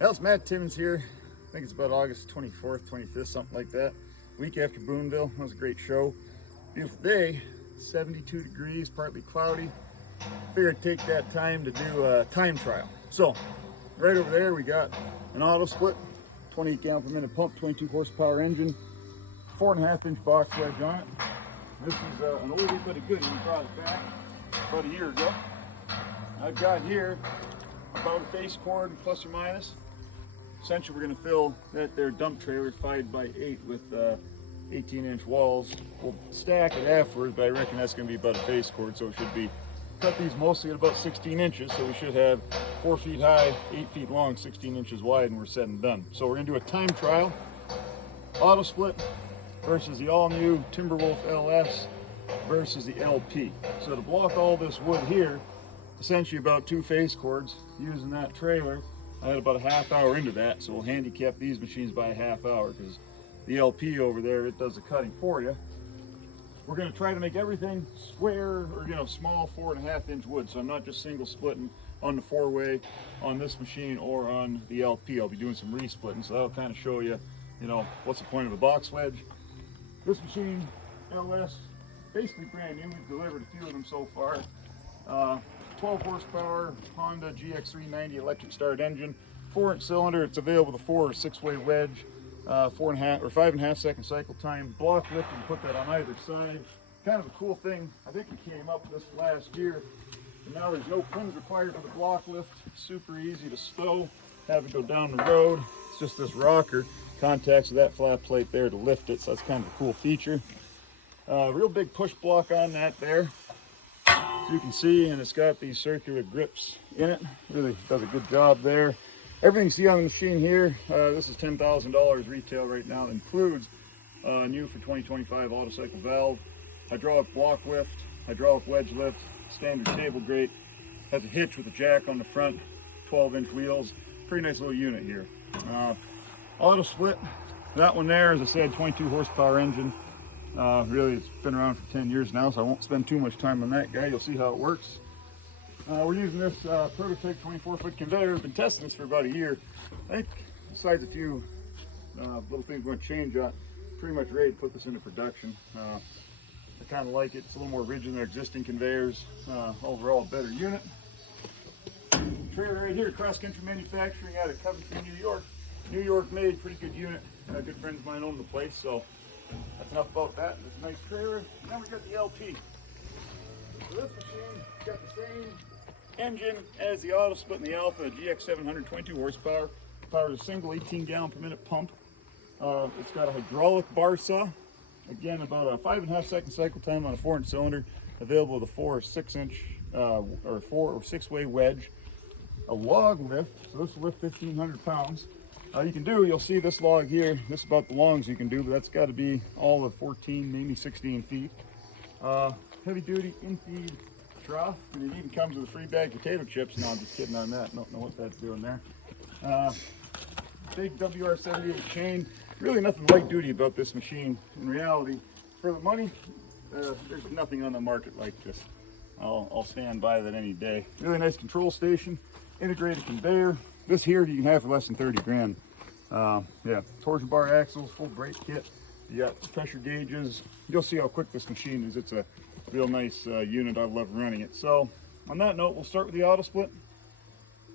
It's Matt Timmons here. I think it's about August 24th, 25th, something like that. Week after Boonville. That was a great show. Beautiful day, 72 degrees, partly cloudy. Figured I'd take that time to do a time trial. So, right over there we got an AutoSplit, 28 gallon per minute pump, 22 horsepower engine, 4.5 inch box wedge on it. This is an oldie but a goodie. We brought it back about a year ago. I've got here about a face cord plus or minus. Essentially, we're going to fill that there dump trailer 5x8 with 18-inch walls. We'll stack it afterwards, but I reckon that's going to be about a face cord, so it should be. Cut these mostly at about 16 inches, so we should have 4 feet high, 8 feet long, 16 inches wide, and we're set and done. So we're going to do a time trial. AutoSplit versus the all-new Timberwolf LS versus the LP. So to block all this wood here, essentially about 2 face cords using that trailer. I had about a half hour into that, so we'll handicap these machines by a half hour because the LP over there, it does the cutting for you. We're going to try to make everything square or, small 4.5 inch wood. So I'm not just single splitting on the 4-way on this machine or on the LP. I'll be doing some re-splitting, so that'll kind of show you, what's the point of a box wedge. This machine, LS, basically brand new. We've delivered a few of them so far. 12 horsepower Honda GX390 electric start engine, 4-inch cylinder. It's available with a 4 or 6-way wedge, 4.5 or 5.5 second cycle time. Block lift, you can put that on either side. Kind of a cool thing. I think we came up with this last year. And now there's no pins required for the block lift. Super easy to stow. Have it go down the road. It's just this rocker contacts with that flat plate there to lift it. So that's kind of a cool feature. Real big push block on that there. As you can see, and it's got these circular grips in it. Really does a good job there. Everything you see on the machine here, this is $10,000 retail right now. It includes new for 2025 autocycle valve, hydraulic block lift, hydraulic wedge lift, standard table grate. Has a hitch with a jack on the front, 12-inch wheels. Pretty nice little unit here. AutoSplit, that one there, as I said, 22 horsepower engine. Really, it's been around for 10 years now, so I won't spend too much time on that guy. You'll see how it works. We're using this prototype 24-foot conveyor. We've been testing this for about a year. I think, besides a few little things we're going to change on, pretty much ready to put this into production. I kind of like it. It's a little more rigid than our existing conveyors. Overall, a better unit. Trailer right here, Cross Country Manufacturing out of Covington, New York. New York made, pretty good unit. Good friends of mine own the place, so that's enough about that. It's a nice trailer. And then we got the LP. So this machine got the same engine as the AutoSplit and the Alpha, GX700, 22 horsepower. Powers a single 18 gallon per minute pump. It's got a hydraulic bar saw. Again, about a 5.5 second cycle time on a 4-inch cylinder. Available with a 4 or 6-inch or 4 or 6-way wedge. A log lift. So this will lift 1,500 pounds. You'll see this log here, this is about the longest you can do, but that's got to be all of 14, maybe 16 feet. Heavy duty in-feed trough, and it even comes with a free bag of potato chips. No, I'm just kidding on that, don't know what that's doing there. Big WR78 chain, really nothing light duty about this machine. In reality, for the money, there's nothing on the market like this. I'll stand by that any day. Really nice control station, integrated conveyor. This here you can have for less than 30 grand. Torsion bar axles, full brake kit. You got pressure gauges. You'll see how quick this machine is. It's a real nice unit. I love running it. So on that note, we'll start with the AutoSplit.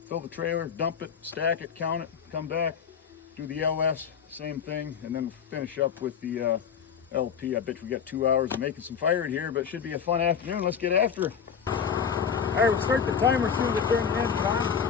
Fill the trailer, dump it, stack it, count it, come back, do the LS, same thing, and then finish up with the LP. I bet we got 2 hours of making some firewood here, but it should be a fun afternoon. Let's get after it. All right, we'll start the timer soon to turn the engine on.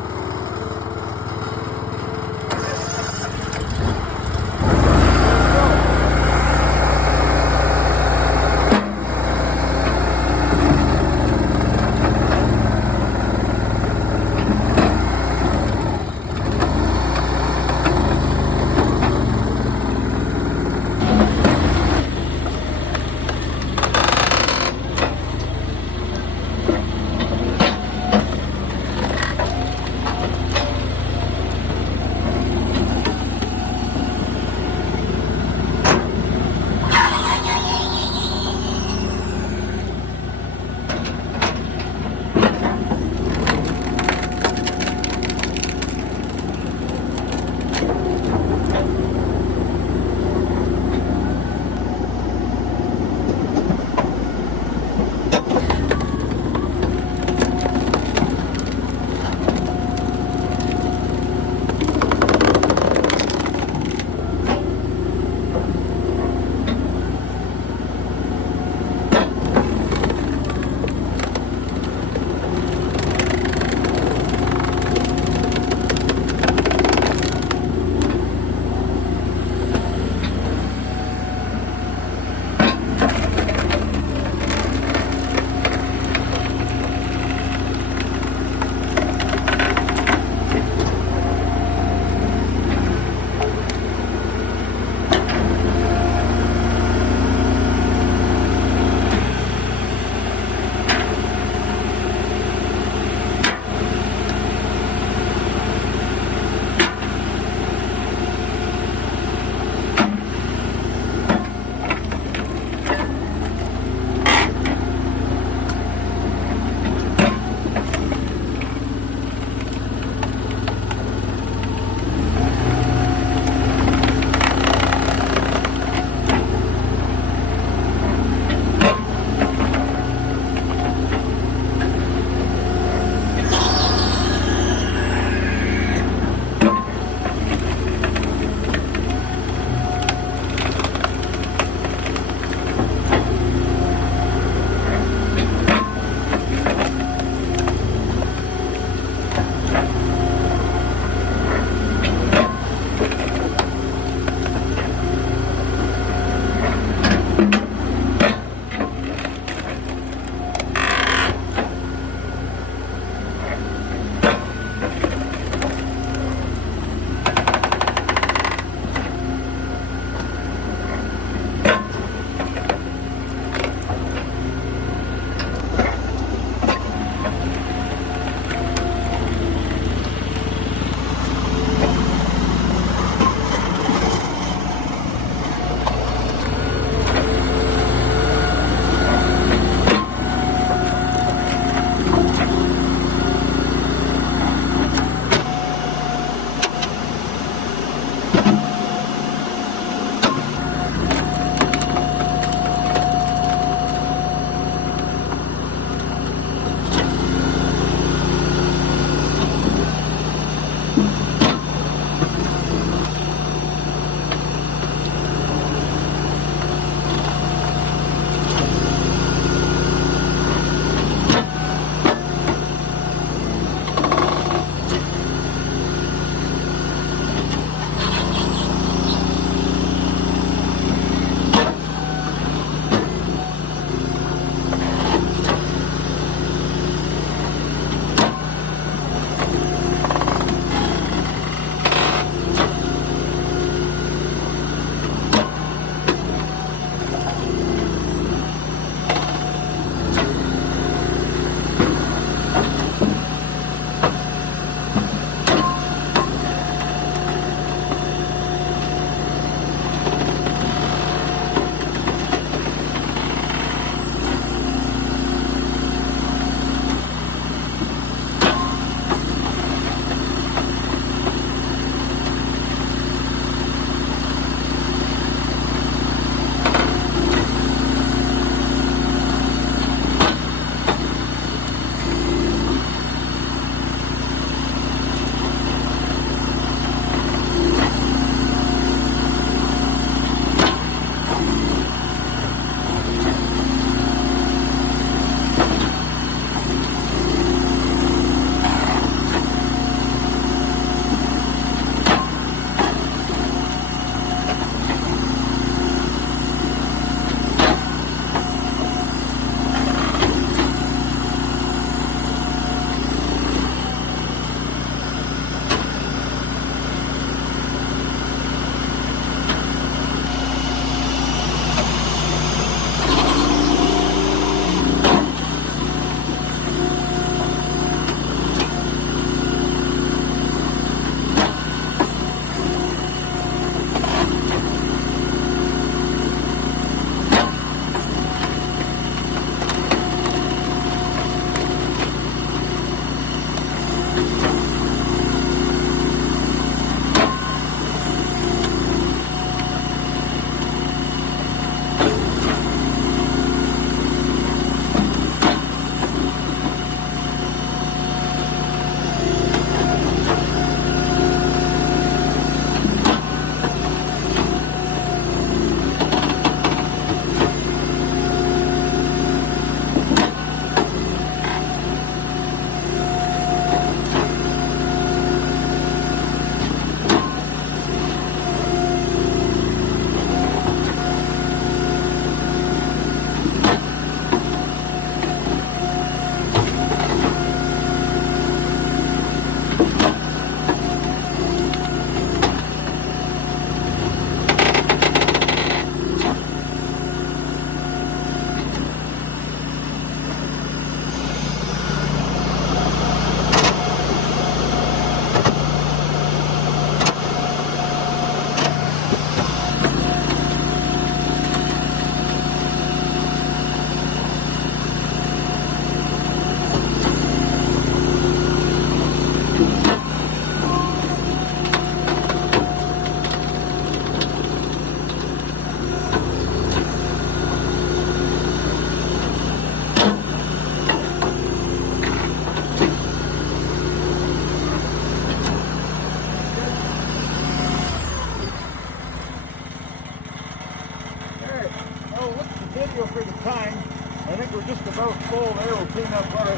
think we're just about full there. We'll clean up our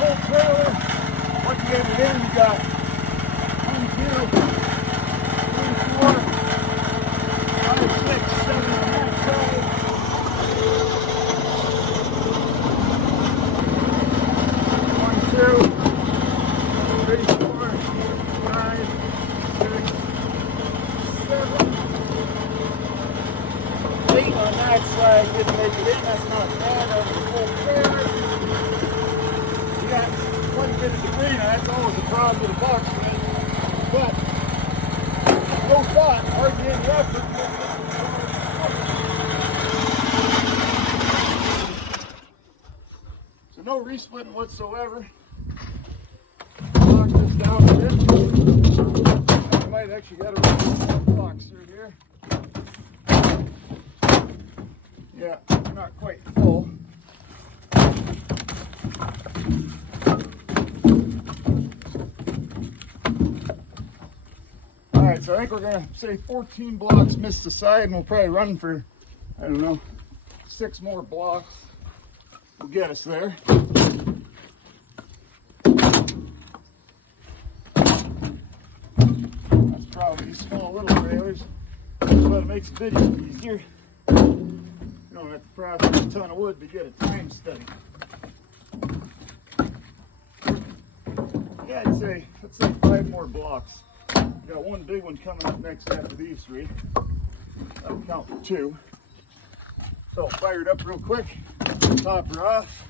whole trailer. Once you get it in, you got 1, 2, 3, 4, 5, 6, 7 on that side. 1, 2, 3, 4, 5, 6, 7, 8 on that side. Didn't make it in. That's not bad. Over the full trailer. You got quite a bit of debris. Now that's always a problem with a box split. But no thought, hardly any effort. So no resplitting whatsoever. Lock this down a bit. I might actually got to run the box through here. Yeah, not quite full. Alright, so I think we're going to say 14 blocks missed the side, and we'll probably run for, I don't know, 6 more blocks. Will get us there. That's probably these small little trailers. That's what makes the video easier. You don't have to process a ton of wood to get a time study. Yeah, let's say 5 more blocks. We got one big one coming up next after these 3. That'll count for 2. So I'll fire it up real quick, top her off.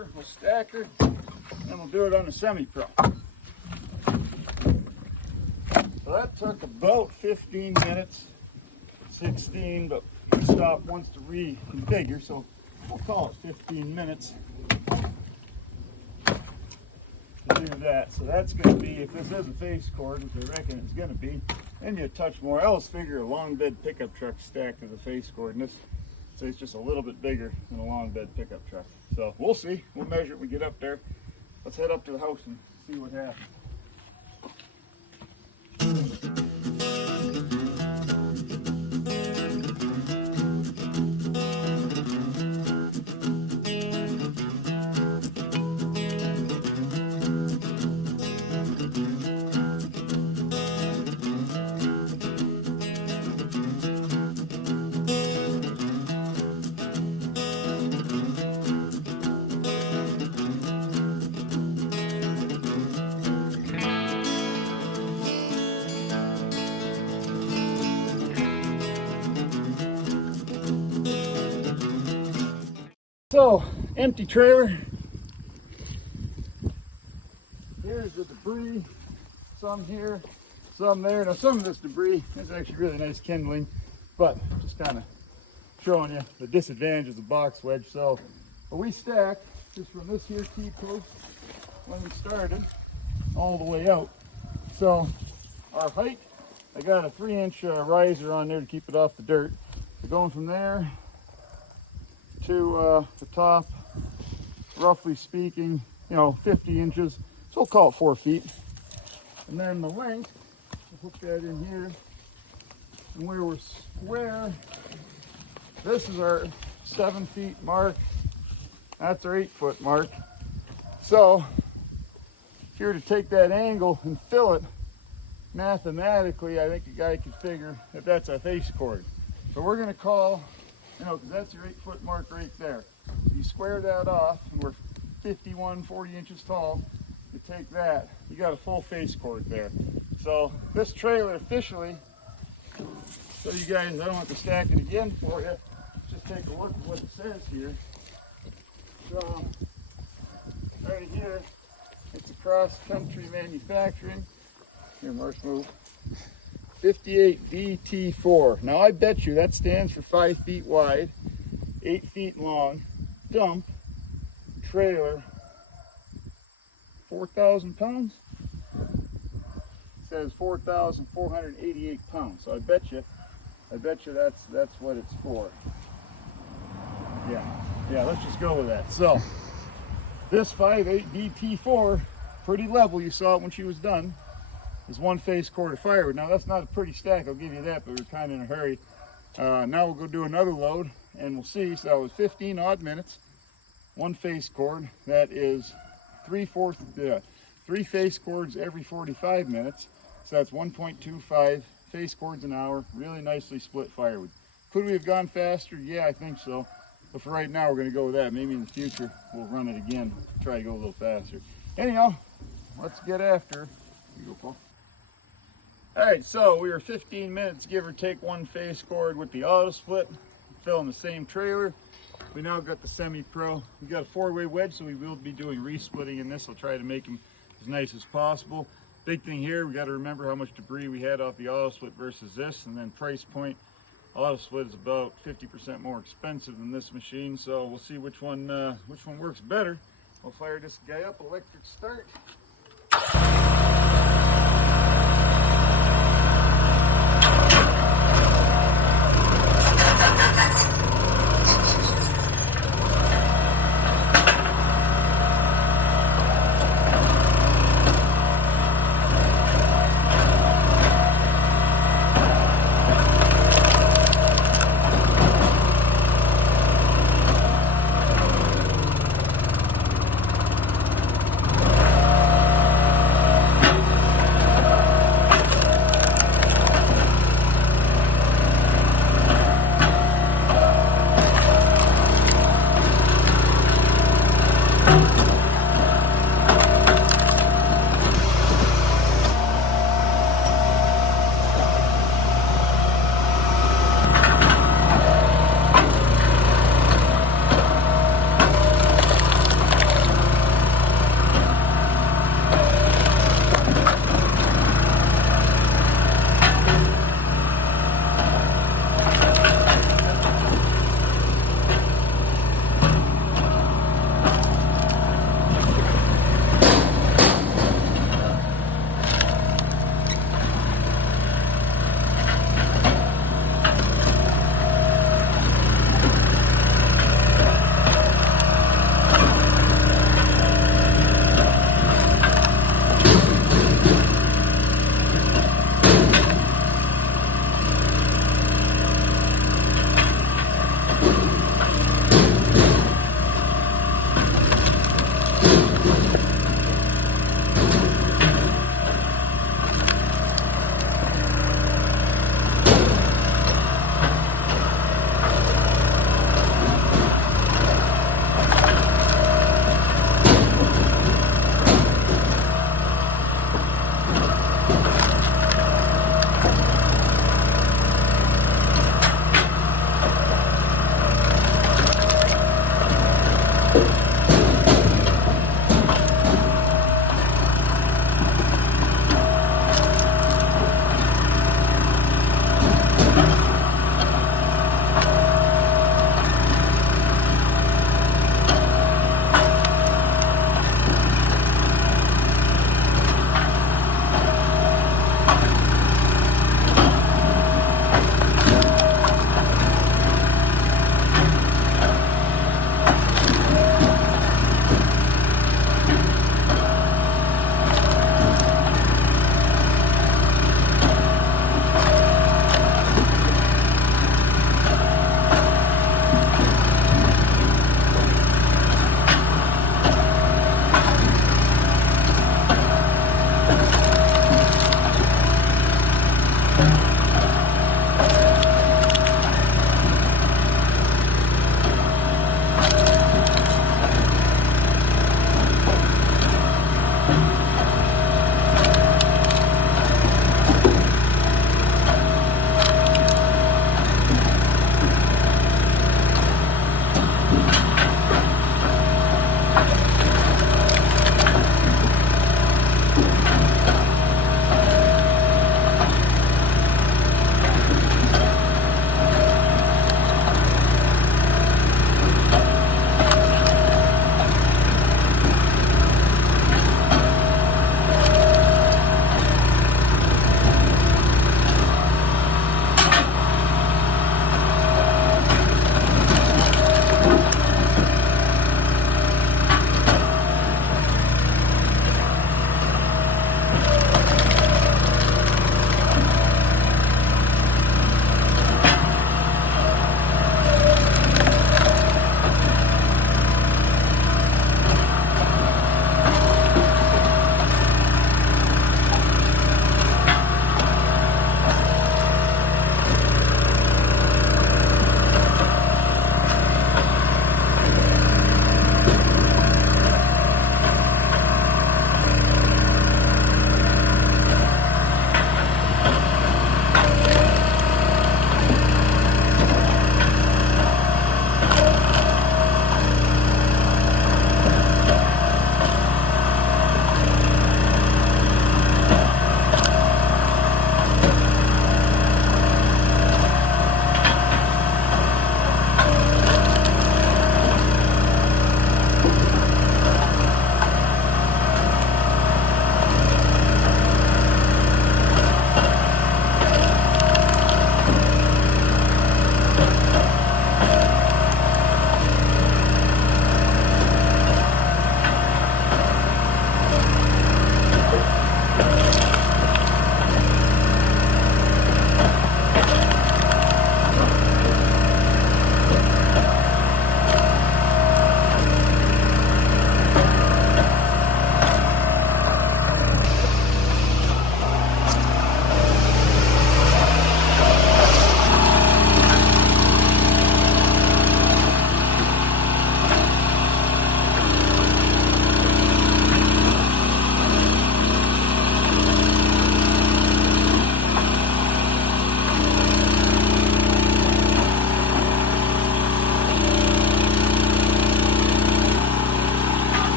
her, we'll stack her, and we'll do it on the semi-pro. So that took about 15 minutes, 16, but we stopped once to reconfigure, so we'll call it 15 minutes to do that. So that's going to be, if this is a face cord, which I reckon it's going to be, maybe a touch more. I always figure a long bed pickup truck stacked to the face cord, and this, so it's just a little bit bigger than a long bed pickup truck. So we'll see. We'll measure it when we get up there. Let's head up to the house and see what happens. So, empty trailer. Here's the debris. Some here, some there. Now some of this debris is actually really nice kindling, but just kind of showing you the disadvantage of the box wedge. So we stacked just from this here T-post when we started all the way out. So our height, I got a 3-inch riser on there to keep it off the dirt. So going from there to the top, roughly speaking, 50 inches. So we'll call it 4 feet. And then the length, we'll hook that in here. And where we're square, this is our 7 feet mark. That's our 8 foot mark. So if you were to take that angle and fill it, mathematically, I think a guy could figure that that's a face cord. So we're gonna call, because that's your 8 foot mark right there. You square that off, and we're 40 inches tall. You take that, you got a full face cord there. So this trailer officially, so you guys, I don't have to stack it again for you, just take a look at what it says here. So right here, it's a cross-country manufacturing. Here, Marsh, move. 58 DT4. Now I bet you that stands for 5 feet wide, 8 feet long, dump, trailer, 4,000 pounds? It says 4,488 pounds. So I bet you that's what it's for. Yeah, let's just go with that. So this 5.8 DT4, pretty level, you saw it when she was done, is one face cord of firewood. Now that's not a pretty stack, I'll give you that, but we're kind of in a hurry. Now we'll go do another load and we'll see. So that was 15 odd minutes, one face cord. That is 3 face cords every 45 minutes. So that's 1.25 face cords an hour, really nicely split firewood. Could we have gone faster? Yeah, I think so. But for right now, we're gonna go with that. Maybe in the future, we'll run it again, try to go a little faster. Anyhow, let's get after. Here you go, Paul. All right, so we were 15 minutes, give or take, one face cord with the AutoSplit, filling the same trailer. We now got the semi-pro. We got a 4-way wedge, so we will be doing resplitting in this. I'll try to make them as nice as possible. Big thing here, we got to remember how much debris we had off the AutoSplit versus this, and then price point. AutoSplit is about 50% more expensive than this machine, so we'll see which one works better. I'll fire this guy up, electric start.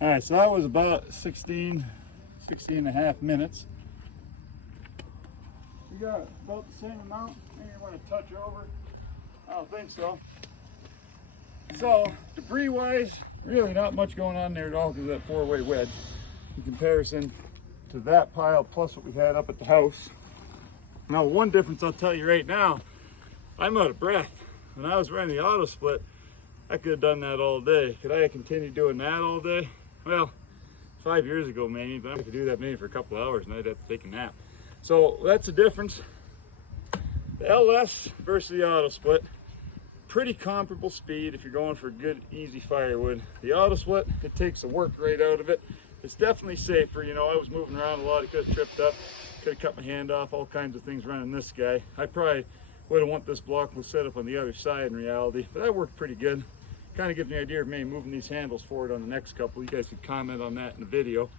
All right, so that was about 16 and a half minutes. We got about the same amount. Maybe you want to touch over. I don't think so. So debris wise, really not much going on there at all because of that four-way wedge in comparison to that pile plus what we had up at the house. Now one difference I'll tell you right now, I'm out of breath. When I was running the AutoSplit, I could have done that all day. Could I have continued doing that all day? Well, 5 years ago maybe, but I could do that maybe for a couple hours and I'd have to take a nap. So that's the difference. The LS versus the AutoSplit, pretty comparable speed if you're going for good, easy firewood. The AutoSplit, it takes the work right out of it. It's definitely safer. You know, I was moving around a lot. I could have tripped up, could have cut my hand off, all kinds of things running this guy. I probably would have want this block was set up on the other side in reality, but that worked pretty good. Kind of gives me an idea of maybe moving these handles forward on the next couple. You guys could comment on that in the video.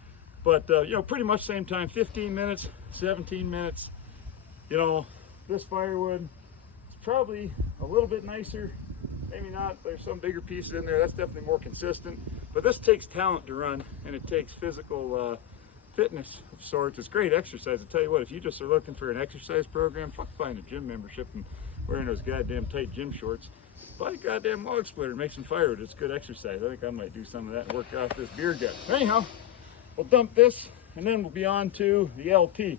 But you know, pretty much same time, 15 minutes, 17 minutes. You know, this firewood is probably a little bit nicer, maybe not. There's some bigger pieces in there. That's definitely more consistent. But this takes talent to run, and it takes physical fitness of sorts. It's great exercise. I tell you what, if you just are looking for an exercise program, fuck buying a gym membership and wearing those goddamn tight gym shorts. Buy a goddamn log splitter, make some firewood. It's good exercise. I think I might do some of that and work off this beer gut. Anyhow, we'll dump this and then we'll be on to the LP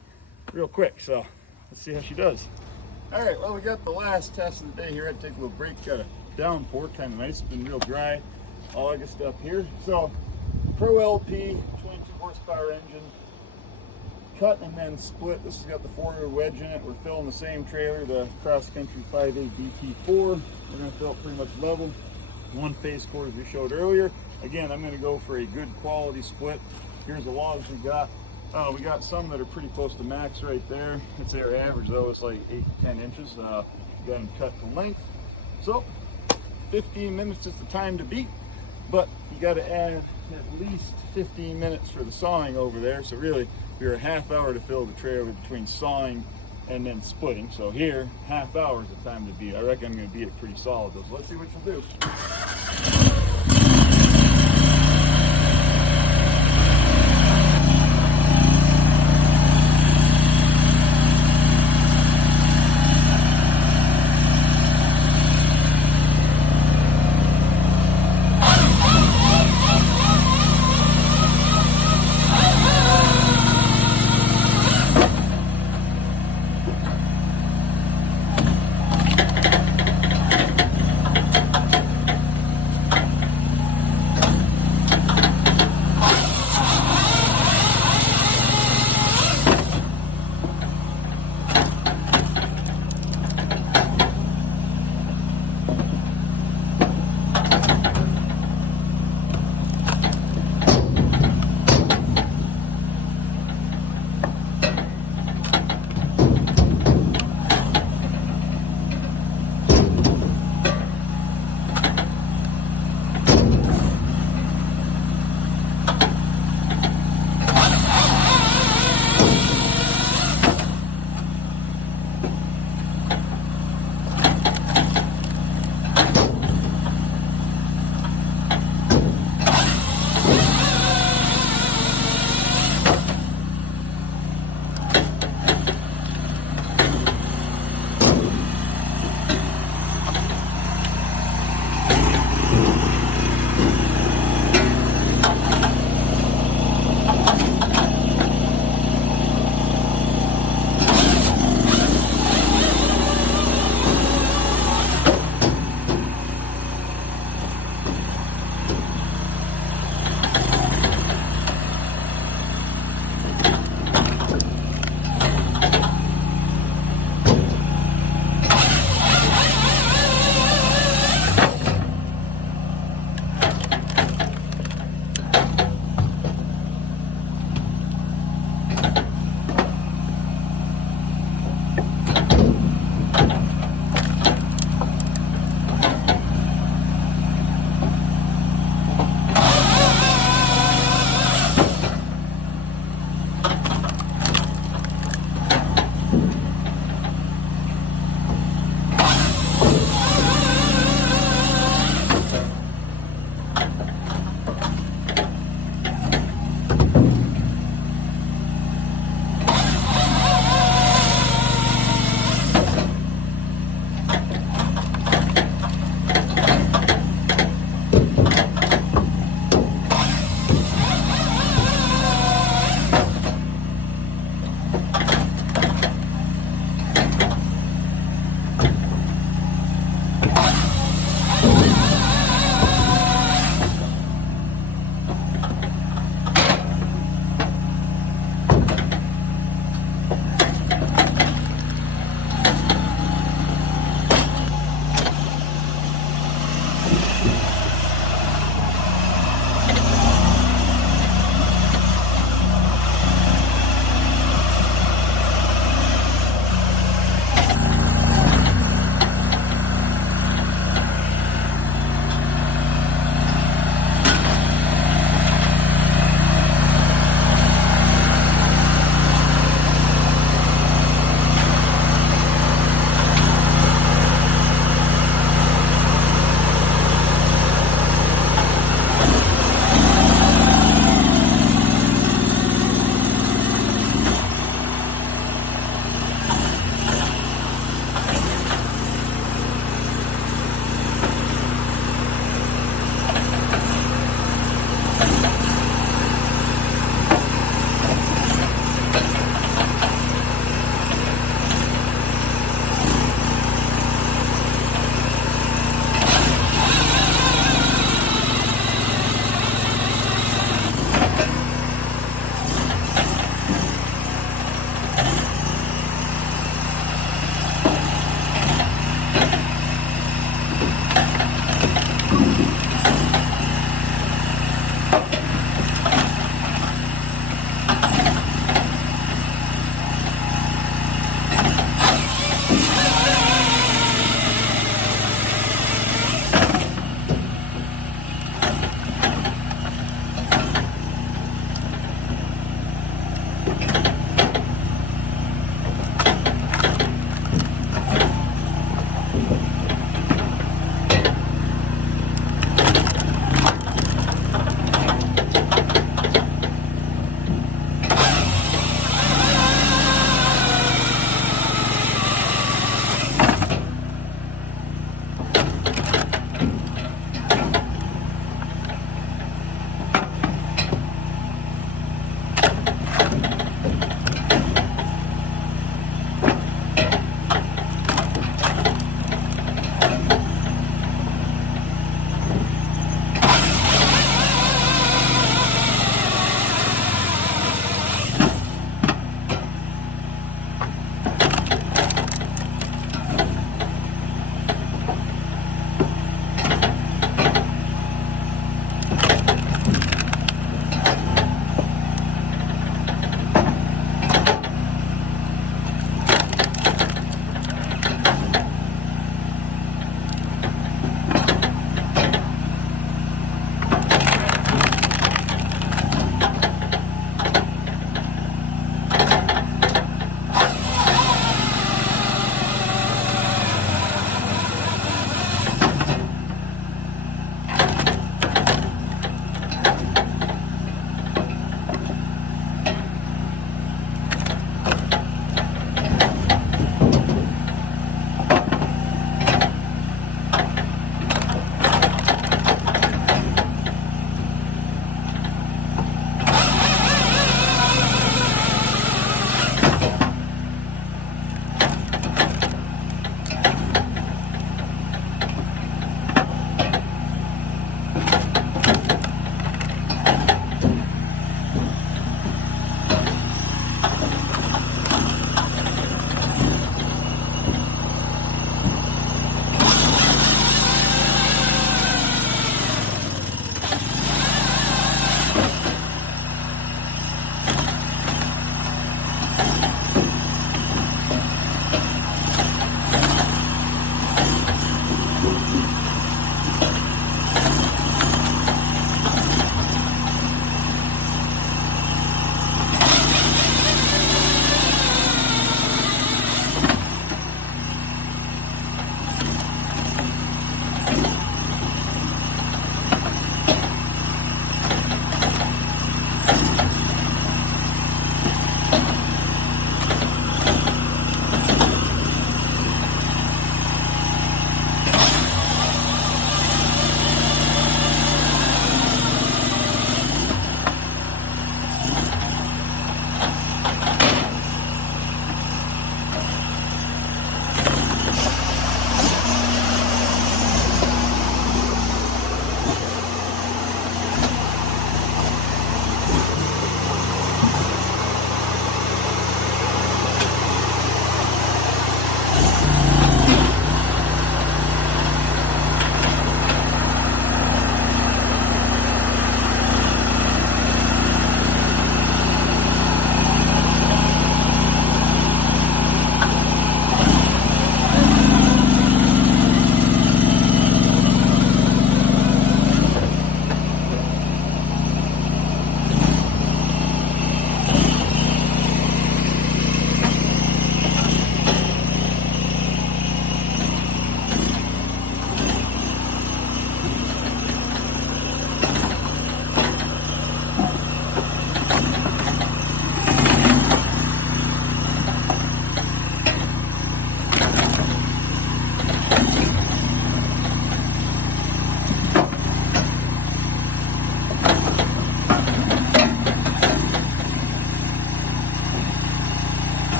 real quick. So let's see how she does. All right, well, we got the last test of the day here. I had to take a little break, got a downpour, kind of nice. It's been real dry August up here. So Pro-LP, 22 horsepower engine, cut and then split. This has got the four-wheel wedge in it. We're filling the same trailer, the cross country 5.8 BT4. We're gonna fill it pretty much level. One phase cord as we showed earlier. Again, I'm gonna go for a good quality split. Here's the logs we got. We got some that are pretty close to max right there. It's their average though, it's like 8 to 10 inches. Got them cut to length. So 15 minutes is the time to beat, but you gotta add at least 15 minutes for the sawing over there. So really, we're a half hour to fill the trailer between sawing and then splitting. So here, half hour is the time to beat. I reckon I'm gonna beat it pretty solid though. So let's see what you'll do.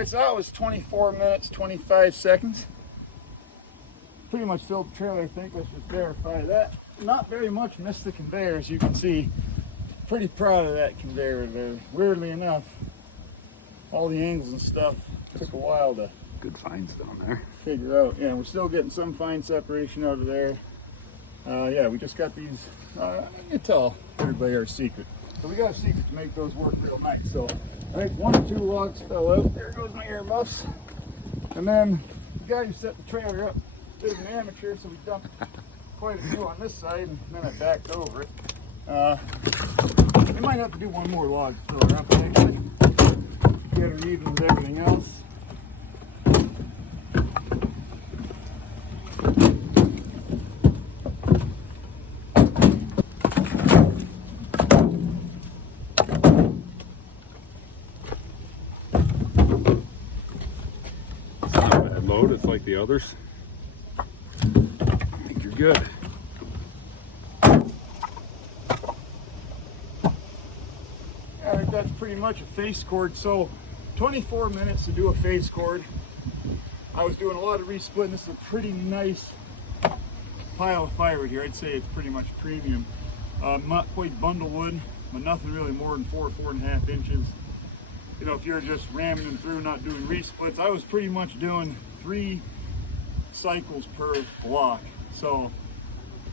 Alright, so that was 24 minutes, 25 seconds. Pretty much filled the trailer, I think. Let's just verify that. Not very much missed the conveyor, as you can see. Pretty proud of that conveyor there. Weirdly enough, all the angles and stuff took a while to good finds down there. Figure out. Yeah, we're still getting some fine separation out of there. Yeah, we just got these. I can tell everybody our secret. So we got a secret to make those work real nice. So I think 1 or 2 logs fell out. There goes my earmuffs. And then the guy who set the trailer up, bit of an amateur, so we dumped quite a few on this side, and then I backed over it. We might have to do 1 more log to fill her up, actually. Get her even with everything else. It's not a bad load, it's like the others. I think you're good. I think that's pretty much a face cord. So 24 minutes to do a face cord. I was doing a lot of resplitting. This is a pretty nice pile of firewood here. I'd say it's pretty much premium. Not quite bundle wood, but nothing really more than 4.5 inches. You know, if you're just ramming them through, not doing resplits, I was pretty much doing 3 cycles per block. So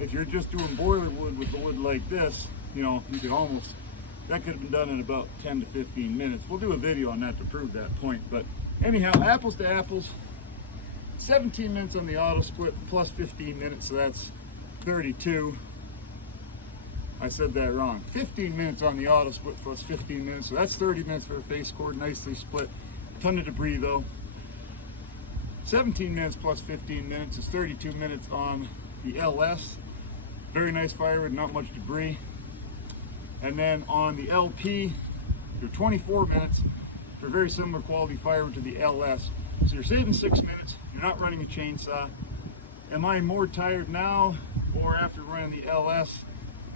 if you're just doing boiler wood with the wood like this, you know, you could almost, that could have been done in about 10 to 15 minutes. We'll do a video on that to prove that point. But anyhow, apples to apples, 17 minutes on the AutoSplit plus 15 minutes, so that's 32. I said that wrong. 15 minutes on the AutoSplit plus 15 minutes, so that's 30 minutes for a face cord, nicely split. Ton of debris though. 17 minutes plus 15 minutes is 32 minutes on the LS. Very nice firewood, not much debris. And then on the LP, you're 24 minutes for very similar quality firewood to the LS. So you're saving 6 minutes, you're not running a chainsaw. Am I more tired now or after running the LS?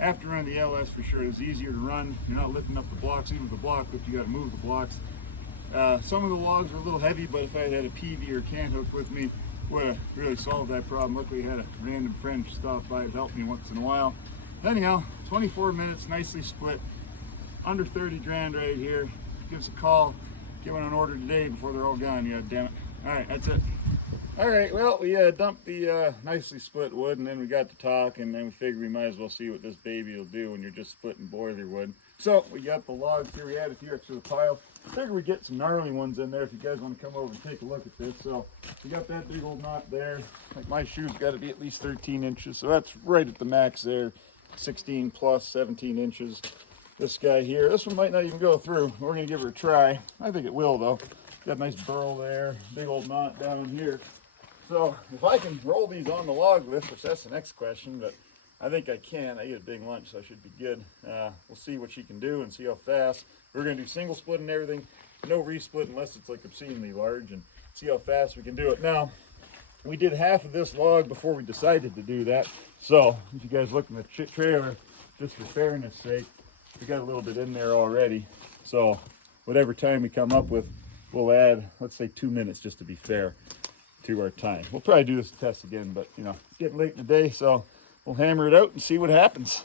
After running the LS for sure, it's easier to run. You're not lifting up the blocks, even with the block lift, you gotta move the blocks. Some of the logs were a little heavy, but if I had a PV or cant hook with me, would have really solved that problem. Luckily I had a random friend stop by to help me once in a while. Anyhow, 24 minutes, nicely split, under 30 grand right here. Give us a call, get one on order today before they're all gone, yeah, damn it. All right, that's it. All right, well, we dumped the nicely split wood, and then we got to talk, and then we figured we might as well see what this baby will do when you're just splitting boiler wood. So we got the logs here. We had a few extra piles. Figured we'd get some gnarly ones in there if you guys want to come over and take a look at this. So we got that big old knot there. Like my shoe's got to be at least 13 inches, so that's right at the max there. 16 plus 17 inches. This guy here, this one might not even go through. We're gonna give her a try. I think it will though. Got a nice burl there, big old knot down here. So if I can roll these on the log lift, which that's the next question, but I think I can. I ate a big lunch, so I should be good. We'll see what she can do and see how fast. We're gonna do single split and everything. No resplit unless it's like obscenely large, and see how fast we can do it. Now, we did half of this log before we decided to do that. So if you guys look in the trailer, just for fairness sake, we got a little bit in there already. So whatever time we come up with, we'll add, let's say 2 minutes just to be fair to our time. We'll probably do this test again, but you know, it's getting late in the day, so we'll hammer it out and see what happens.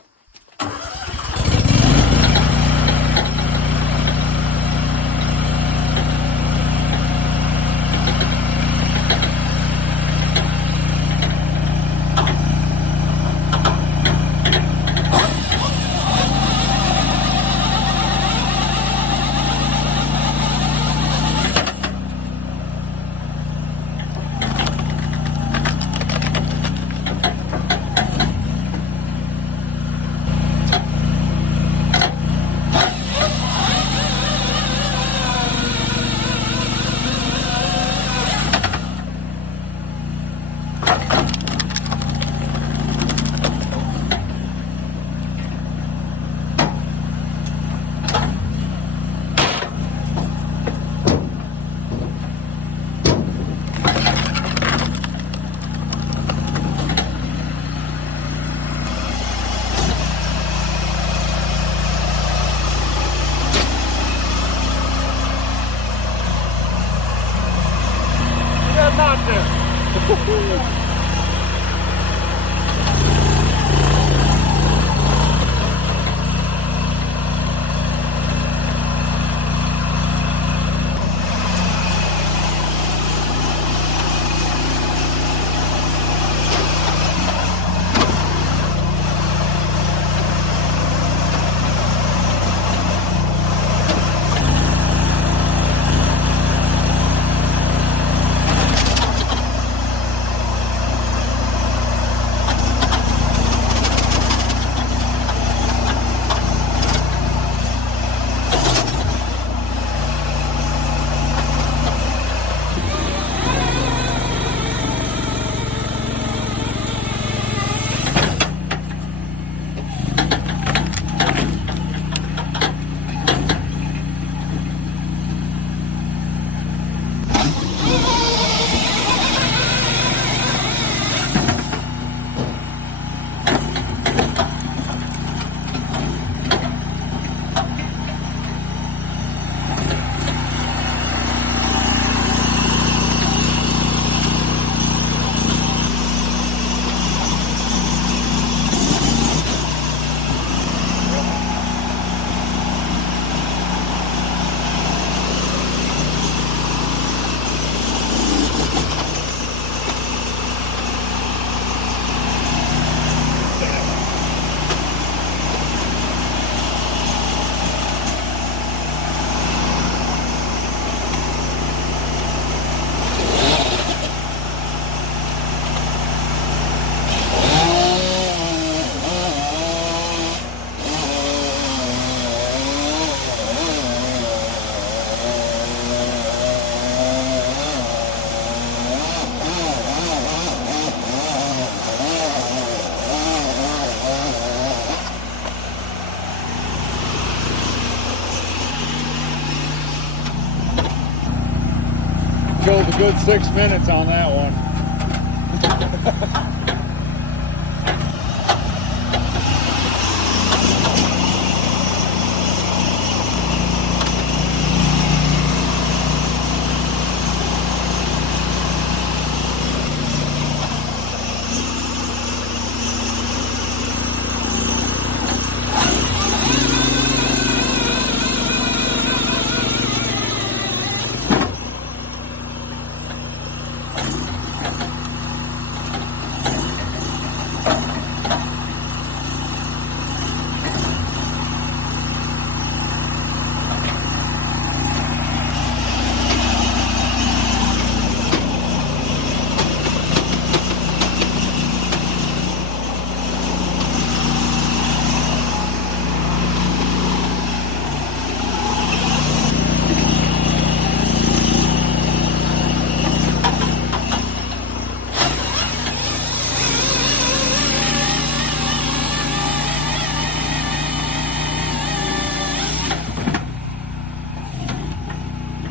killed a good 6 minutes on that one.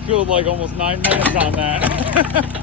Killed like almost 9 minutes on that.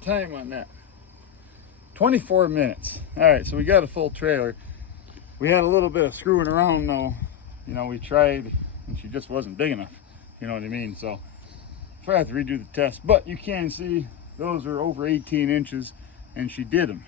time on that. 24 minutes. All right, so we got a full trailer. We had a little bit of screwing around though. You know, we tried and she just wasn't big enough. You know what I mean? So I have to redo the test, but you can see those are over 18 inches and she did them.